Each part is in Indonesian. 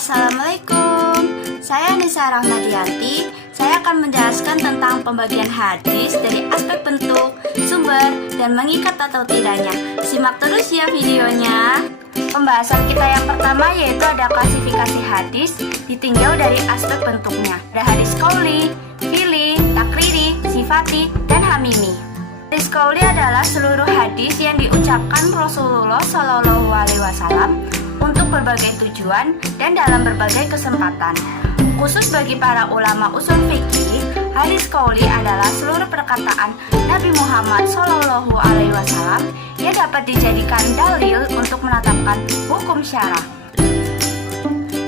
Assalamualaikum, saya Nisa Rahmadianti. Saya akan menjelaskan tentang pembagian hadis dari aspek bentuk, sumber, dan mengikat atau tidaknya. Simak terus ya videonya. Pembahasan kita yang pertama yaitu ada klasifikasi hadis ditinjau dari aspek bentuknya. Ada hadis qauli, fi'li, takriri, sifati, dan hamimi. Hadis qauli adalah seluruh hadis yang diucapkan Rasulullah Shallallahu Alaihi Wasallam untuk berbagai tujuan dan dalam berbagai kesempatan. Khusus bagi para ulama usul fikih, hadis qauli adalah seluruh perkataan Nabi Muhammad Shallallahu Alaihi Wasallam yang dapat dijadikan dalil untuk menetapkan hukum syarah.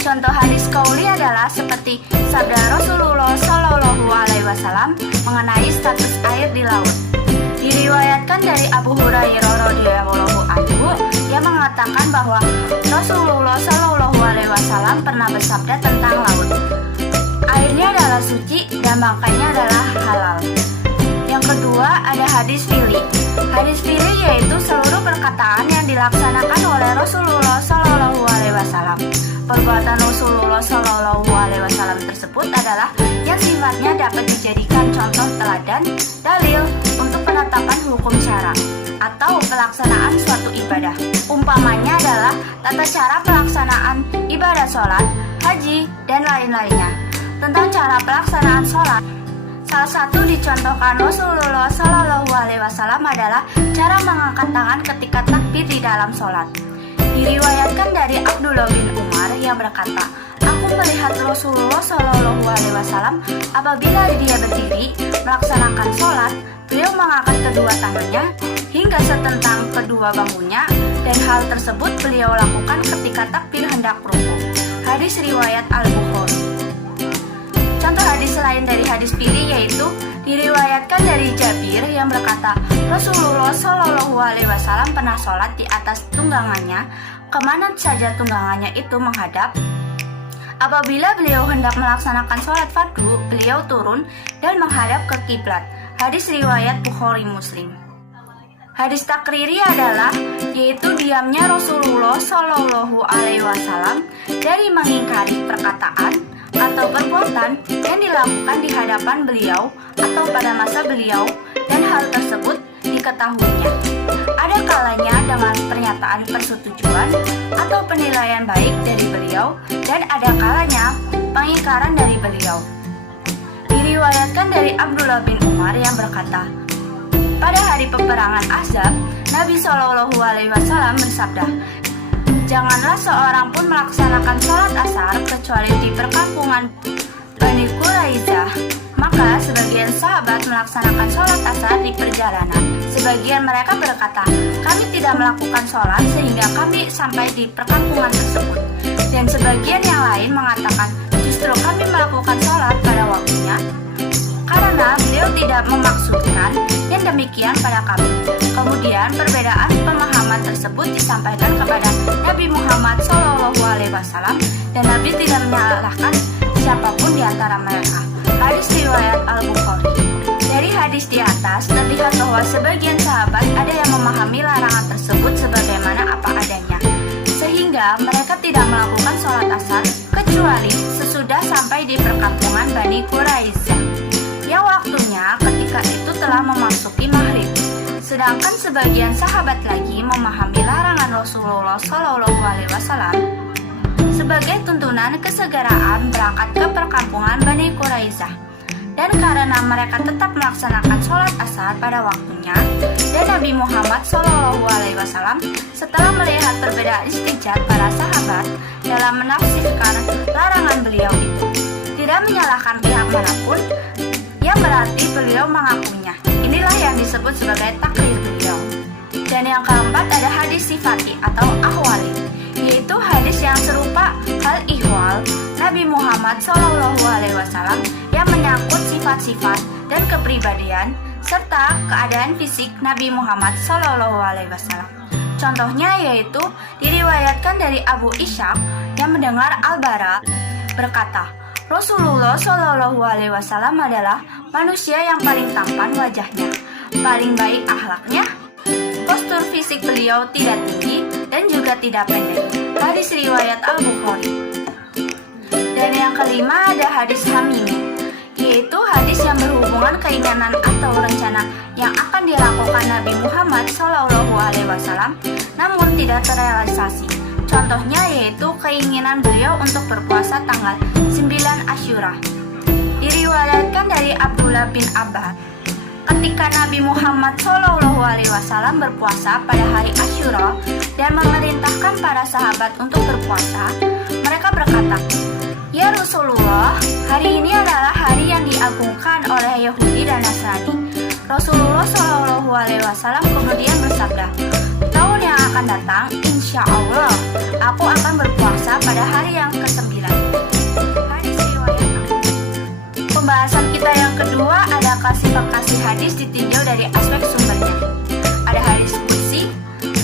Contoh hadis qauli adalah seperti sabda Rasulullah Shallallahu Alaihi Wasallam mengenai status air di laut. Diriwayatkan dari Abu Hurairah radhiyallahu anhu yang mengatakan bahwa Rasulullah Shallallahu Alaihi Wasallam pernah bersabda tentang laut. Airnya adalah suci dan makanya adalah halal. Yang kedua ada hadis fi'li. Hadis fi'li yaitu seluruh perkataan yang dilaksanakan oleh Rasulullah Shallallahu Alaihi Wasallam. Perbuatan Rasulullah Shallallahu Alaihi Wasallam tersebut adalah yang sifatnya dapat dijadikan contoh teladan, dalil untuk penetapan hukum syara atau pelaksanaan suatu ibadah. Umpamanya adalah tata cara pelaksanaan ibadah sholat, haji, dan lain-lainnya. Tentang cara pelaksanaan sholat, salah satu dicontohkan Rasulullah Shallallahu Alaihi Wasallam adalah cara mengangkat tangan ketika takbir di dalam sholat. Diriwayatkan dari Abdullah bin Umar yang berkata, "Aku melihat Rasulullah Shallallahu Alaihi Wasallam apabila dia berdiri melaksanakan sholat, beliau mengangkat kedua tangannya hingga setentang kedua bahunya, dan hal tersebut beliau lakukan ketika takbir hendak rukuk." Hadis riwayat Al-Bukhari. Contoh hadis lain dari hadis fi'li yaitu diriwayatkan dari Jabir yang berkata, Rasulullah Shallallahu Alaihi Wasallam pernah sholat di atas tunggangannya, kemana saja tunggangannya itu menghadap. Apabila beliau hendak melaksanakan sholat fardu, beliau turun dan menghadap ke kiblat. Hadis riwayat Bukhari Muslim. Hadis takriri adalah yaitu diamnya Rasulullah Shallallahu Alaihi Wasallam dari mengingkari perkataan atau perbuatan yang dilakukan di hadapan beliau atau pada masa beliau, dan hal tersebut diketahuinya. Ada kalanya dengan pernyataan persetujuan atau penilaian baik dari beliau, dan ada kalanya pengingkaran dari beliau. Diriwayatkan dari Abdullah bin Umar yang berkata, pada hari peperangan Ahzab, Nabi Shallallahu Alaihi Wasallam bersabda, "Janganlah seorang pun melaksanakan sholat asar kecuali di perkampungan Bani Quraizah." Maka sebagian sahabat melaksanakan sholat asar di perjalanan. Sebagian mereka berkata, "Kami tidak melakukan sholat sehingga kami sampai di perkampungan tersebut." Dan sebagian yang lain mengatakan, "Justru kami melakukan sholat pada waktunya, karena beliau tidak memaksudkan yang demikian pada kami." Kemudian perbedaan pemahaman tersebut disampaikan kepada Nabi Muhammad SAW, dan Nabi tidak menyalahkan siapapun di antara mereka. Hadis riwayat Al-Bukhari. Dari hadis di atas terlihat bahwa sebagian sahabat ada yang memahami larangan tersebut sebagaimana apa adanya, sehingga mereka tidak melakukan sholat asar kecuali sesudah sampai di perkampungan Bani Quraizah yang waktunya ketika itu telah memasuki maghrib. Sedangkan sebagian sahabat lagi memahami larangan Rasulullah Shallallahu Alaihi Wasallam sebagai tuntunan kesegeraan berangkat ke perkampungan Bani Quraizah. Dan karena mereka tetap melaksanakan sholat asar pada waktunya, dan Nabi Muhammad Shallallahu Alaihi Wasallam setelah melihat perbedaan istijat para sahabat dalam menafsirkan larangan beliau itu, tidak menyalahkan pihak manapun, yang berarti beliau mengakuinya. Inilah yang disebut sebagai takrir beliau. Dan yang keempat ada hadis sifati atau ahwali, yaitu hadis yang serupa hal ihwal Nabi Muhammad Shallallahu Alaihi Wasallam yang menyangkut sifat-sifat dan kepribadian serta keadaan fisik Nabi Muhammad Shallallahu Alaihi Wasallam. Contohnya yaitu diriwayatkan dari Abu Ishaq yang mendengar Al-Bara berkata, Rasulullah Shallallahu Alaihi Wasallam adalah manusia yang paling tampan wajahnya, paling baik akhlaknya. Postur fisik beliau tidak tinggi dan juga tidak pendek. Hadis riwayat Al-Bukhari. Dan yang kelima ada hadis hamimi, yaitu hadis yang berhubungan keinginan atau rencana yang akan dilakukan Nabi Muhammad SAW, namun tidak terrealisasi. Contohnya yaitu keinginan beliau untuk berpuasa tanggal 9 Asyura. Diriwayatkan dari Abdullah bin Abbas, ketika Nabi Muhammad SAW berpuasa pada hari Asyura dan memerintahkan para sahabat untuk berpuasa, mereka berkata, "Ya Rasulullah, hari ini adalah hari yang diagungkan oleh Yahudi dan Nasrani." Rasulullah SAW kemudian bersabda, "Tahun yang akan datang, insya Allah, aku akan berpuasa pada hari yang ke-9. Hadis riwayat. Pembahasan kita yang kedua ada klasifikasi hadis ditinjau dari aspek sumbernya. Ada hadis qudsi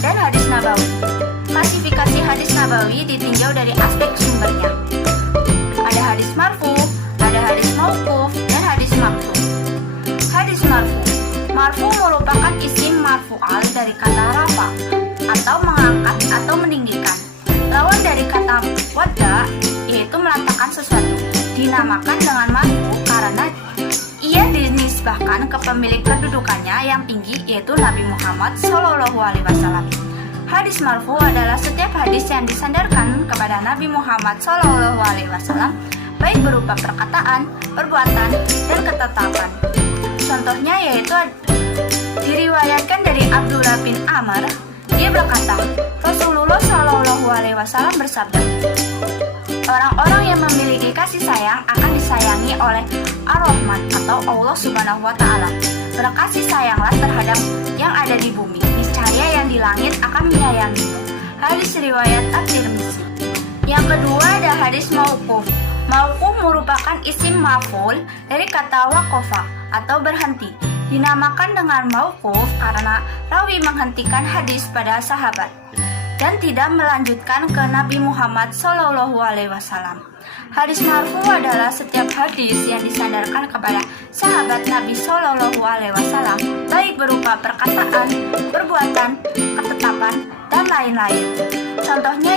dan hadis nabawi. Klasifikasi hadis nabawi ditinjau dari aspek sumbernya. Ada hadis marfu, ada hadis mauquf, dan hadis maqtu. Hadis marfu. Marfu merupakan isim marfu'al dari kata rafa atau mengangkat atau meninggikan. Lawan dari kata wadda yaitu meletakkan sesuatu. Dinamakan dengan marfu karena ia dinisbahkan ke pemilik kedudukannya yang tinggi yaitu Nabi Muhammad SAW. Hadis marfu adalah setiap hadis yang disandarkan kepada Nabi Muhammad SAW, baik berupa perkataan, perbuatan, dan ketetapan. Contohnya yaitu diriwayatkan dari Abdullah bin Amr, dia berkata, Rasulullah SAW bersabda, "Orang-orang yang memiliki kasih sayang akan disayangi oleh Ar-Rahman atau Allah Subhanahu wa Ta'ala. Berkasih sayanglah terhadap yang ada di bumi, niscaya yang di langit akan menyayangimu." Hadis riwayat At-Tirmizi. Yang kedua ada hadis mauquf. Mauquf merupakan isim maf'ul dari kata waqafa atau berhenti. Dinamakan dengan mauquf karena rawi menghentikan hadis pada sahabat dan tidak melanjutkan ke Nabi Muhammad SAW. Hadis marfu adalah setiap hadis yang disandarkan kepada sahabat Nabi SAW, baik berupa perkataan, perbuatan, ketetapan, dan lain-lain. Contohnya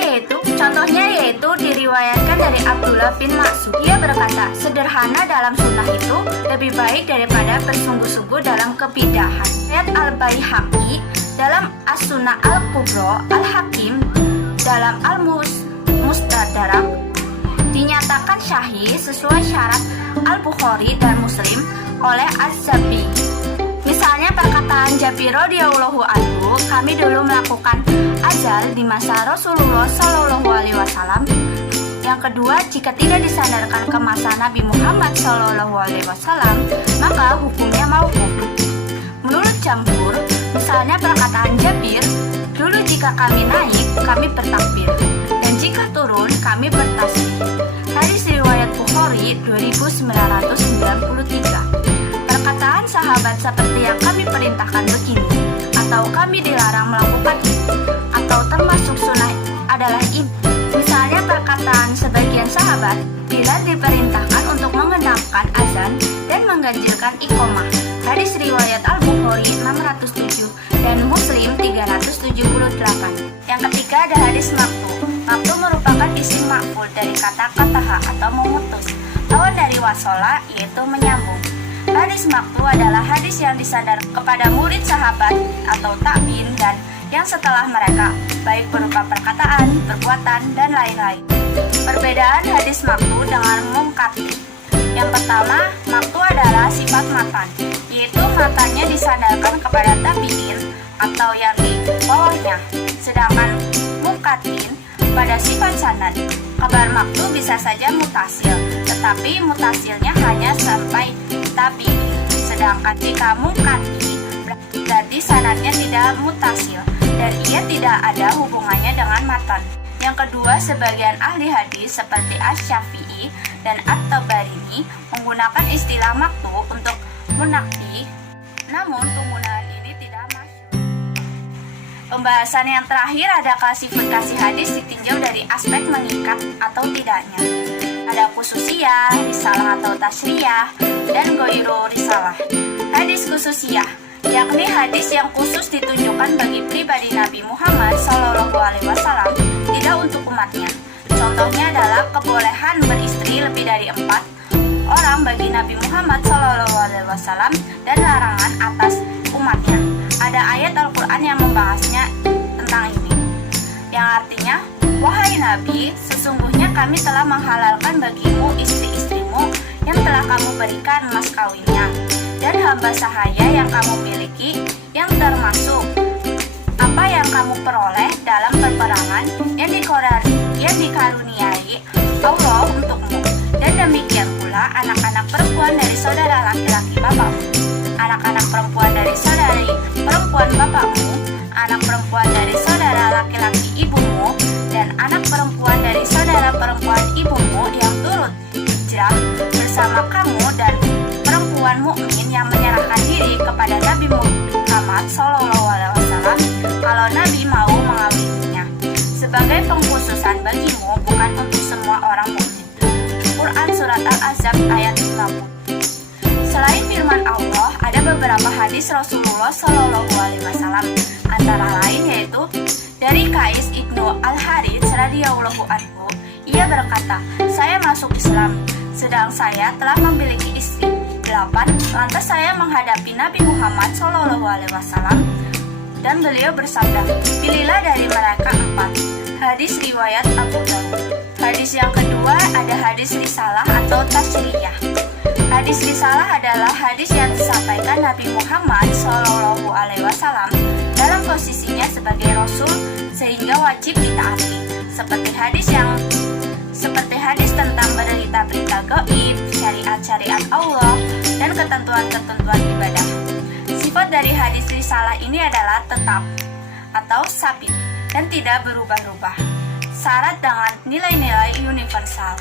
yaitu diriwayatkan dari Abdullah bin Mas'ud. Dia berkata, "Sederhana dalam sunnah itu lebih baik daripada bersungguh-sungguh dalam kebidahan." Ayat Al-Baihaqi dalam As-Sunnah Al-Kubra, Al-Hakim dalam Al-Mustadrak dinyatakan syahih sesuai syarat Al-Bukhari dan Muslim oleh Az-Zabi. Misalnya perkataan Jabir radhiyallahu anhu, "Kami dulu melakukan azal di masa Rasulullah SAW." Yang kedua, jika tidak disandarkan ke masa Nabi Muhammad SAW, maka hukumnya mauquf. Menurut jamhur, misalnya perkataan Jabir, "Dulu jika kami naik, kami bertakbir, dan jika turun, kami bertasbih." Hadis riwayat Bukhari 2993. Perkataan sahabat seperti yang kami perintahkan begini, atau kami dilarang melakukan ini, atau termasuk sunnah adalah ini. Misalnya perkataan sebagian sahabat bila diperintahkan untuk mengenangkan azan dan mengganjilkan iqamah. Hadis riwayat Al-Bukhari 607 dan Muslim 378. Yang ketiga ada hadis maqtu. Maqtu merupakan isim maf'ul dari kata qataha atau memutus. Lawan dari wasola yaitu menyambung. Hadis maqtu adalah hadis yang disandar kepada murid sahabat atau tabi'in dan yang setelah mereka, baik berupa perkataan, perbuatan, dan lain-lain. Perbedaan hadis maqtu dengan munqati. Yang pertama, maqtu adalah sifat matan, yaitu matannya disandarkan kepada tabi'in atau yang di bawahnya. Sedangkan munqatin pada sifat sanad. Kabar maqtu bisa saja mutasil, tetapi mutasilnya hanya sampai tabi'in. Sedangkan jika munqati berarti sanadnya tidak mutasil dan ia tidak ada hubungannya dengan matan. Yang kedua, sebagian ahli hadis seperti Asy-Syafi'i dan At-Tabarini menggunakan istilah maqtu untuk munaqti, namun penggunaan ini tidak masyhur. Pembahasan yang terakhir ada klasifikasi hadis ditinjau dari aspek mengikat atau tidaknya. Ada khususiyah, risalah atau tasriyah, dan ghairu risalah. Hadis khususiyah yakni hadis yang khusus ditujukan bagi pribadi Nabi Muhammad SAW, tidak untuk umatnya. Contohnya adalah kebolehan beristri lebih dari 4 orang bagi Nabi Muhammad SAW dan larangan atas umatnya. Ada ayat Al-Quran yang membahasnya tentang ini, yang artinya, wahai Nabi, sesungguhnya kami telah menghalalkan bagimu istri-istrimu yang telah kamu berikan mas kawinnya, dan hamba sahaya yang kamu miliki, yang termasuk apa yang kamu peroleh dalam peperangan yang dikaruniai Allah untukmu. Dan demikian pula anak-anak perempuan dari saudara laki-laki bapakmu, anak-anak perempuan dari saudari perempuan bapakmu, anak perempuan dari saudara laki-laki ibumu, dan anak perempuan dari saudara perempuan ibumu yang turut hijrah bersama kamu, dan perempuan mukmin yang menyerahkan diri kepada Nabi Muhammad SAW kalau Nabi mau mengawininya, sebagai pengkhususan bagimu, bukan untuk semua orang mukmin. Quran Surat Al-Ahzab ayat 50. Selain firman Allah, ada beberapa hadis Rasulullah SAW, antara lain yaitu dari Qais ibnu Al-Harits radhiyallahu anhu. Ia berkata, saya masuk Islam, sedang saya telah memiliki istri 8. Lantas saya menghadapi Nabi Muhammad SAW dan beliau bersabda, pilihlah dari mereka 4. Hadis riwayat Abu Dawud. Hadis yang kedua ada hadis risalah atau tasriyah. Hadis risalah adalah hadis yang disampaikan Nabi Muhammad SAW dalam posisinya sebagai Rasul sehingga wajib ditaati, seperti hadis tentang berita-berita gaib, syariat-syariat Allah, dan ketentuan-ketentuan ibadah. Sifat dari hadis risalah ini adalah tetap atau sabit dan tidak berubah-ubah, syarat dengan nilai-nilai universal.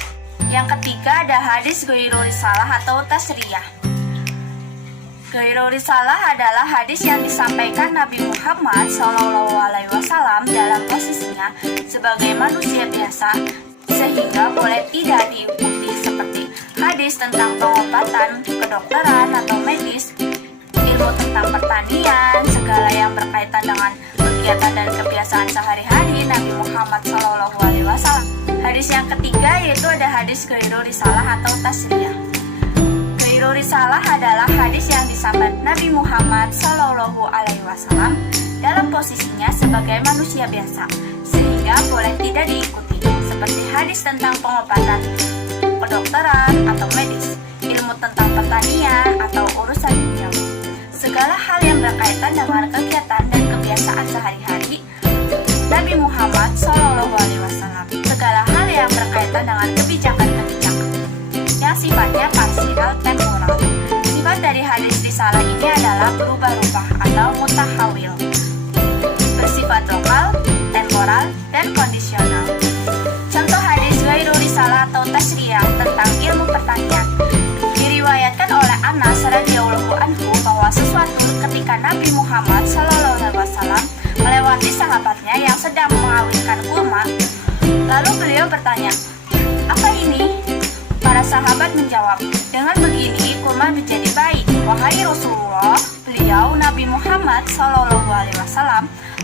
Yang ketiga ada hadis ghairu risalah atau tasriyah. Ghairu risalah adalah hadis yang disampaikan Nabi Muhammad SAW dalam posisinya sebagai manusia biasa sehingga boleh tidak diikuti, seperti hadis tentang pengobatan, kedokteran atau medis, ilmu tentang pertanian, segala yang berkaitan dengan kegiatan dan kebiasaan sehari-hari Nabi Muhammad SAW. Hadis yang ketiga yaitu ada hadis ghairu risalah atau tasriyah. Ghairu risalah adalah hadis yang disampaikan Nabi Muhammad SAW dalam posisinya sebagai manusia biasa sehingga boleh tidak diikuti, seperti hadis tentang pengobatan, kedokteran atau medis, ilmu tentang pertanian atau urusan dunia, segala hal yang berkaitan dengan kegiatan dan kebiasaan sehari-hari Nabi Muhammad SAW, segala hal yang berkaitan dengan kebijakan-kebijakan yang sifatnya parsial temporal. Sifat dari hadis risalah ini adalah berubah-ubah atau mutahawil, bersifat lokal, temporal, dan kondisional. Contoh hadis ghairu risalah atau tasriyah tentang ilmu pertanian diriwayatkan oleh Anas radhiyallahu anhu bahwa sesuatu ketika Nabi Muhammad SAW melewati sahabatnya yang sedang mengawinkan kurma, lalu beliau bertanya, apa ini? Para sahabat menjawab, dengan begini kurma menjadi baik, wahai Rasulullah. Beliau Nabi Muhammad SAW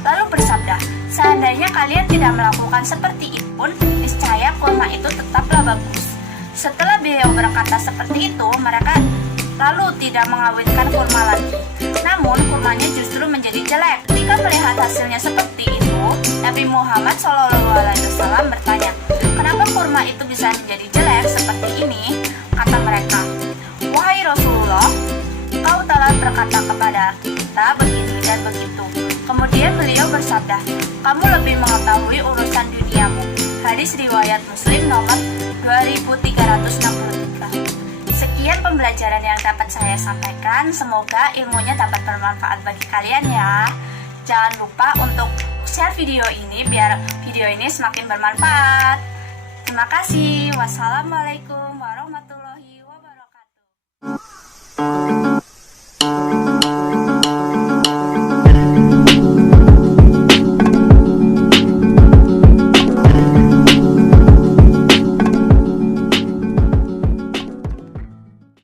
lalu bersabda, seandainya kalian tidak melakukan seperti itu pun, niscaya kurma itu tetaplah bagus. Setelah beliau berkata seperti itu, mereka lalu tidak mengawinkan kurma lagi. Namun kurmanya justru menjadi jelek. Ketika melihat hasilnya seperti itu, Nabi Muhammad SAW bertanya, kenapa kurma itu bisa menjadi jelek seperti ini? Kata mereka, wahai Rasulullah, kau telah berkata kepada kita begini dan begitu. Kemudian beliau bersabda, kamu lebih mengetahui urusan duniamu. Hadis riwayat Muslim nomor 2363. Sekian pembelajaran yang dapat saya sampaikan. Semoga ilmunya dapat bermanfaat bagi kalian ya. Jangan lupa untuk share video ini biar video ini semakin bermanfaat. Terima kasih. Wassalamualaikum warahmatullahi wabarakatuh.